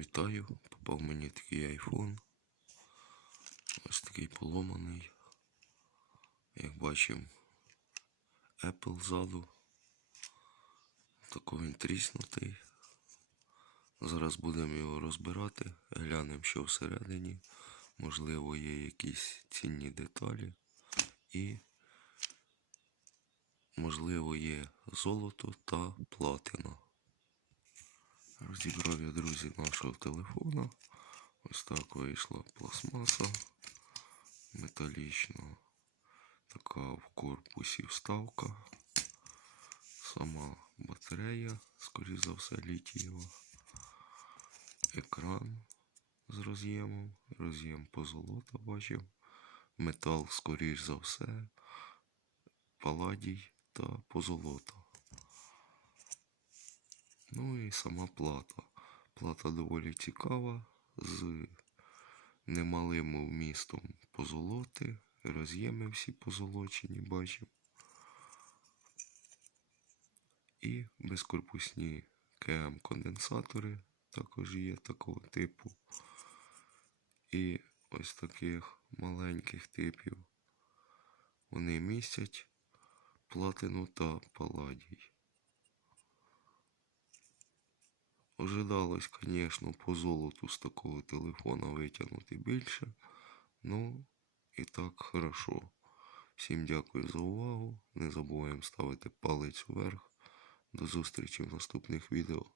Вітаю, попав мені такий айфон. Ось такий поломаний. Як бачимо, Apple ззаду. Тако він тріснутий. Зараз будемо його розбирати, глянемо, що всередині. Можливо, є якісь цінні деталі. І, можливо, є золото та платина. Розібрав я, друзі, нашого телефона. Ось так вийшла пластмаса металічна. Така в корпусі вставка. Сама батарея, скоріш за все, літієва. Екран з роз'ємом. Роз'єм позолота бачив. Метал, скоріш за все. Паладій та позолота. Ну і сама плата. Плата доволі цікава, з немалим вмістом позолоти. Роз'єми всі позолочені бачимо. І безкорпусні КМ конденсатори також є такого типу. І ось таких маленьких типів. Вони містять платину та паладій. Ожидалось, звісно, по золоту з такого телефона витягнути більше. Ну, і так хорошо. Всім дякую за увагу. Не забуваємо ставити палець вверх. До зустрічі в наступних відео.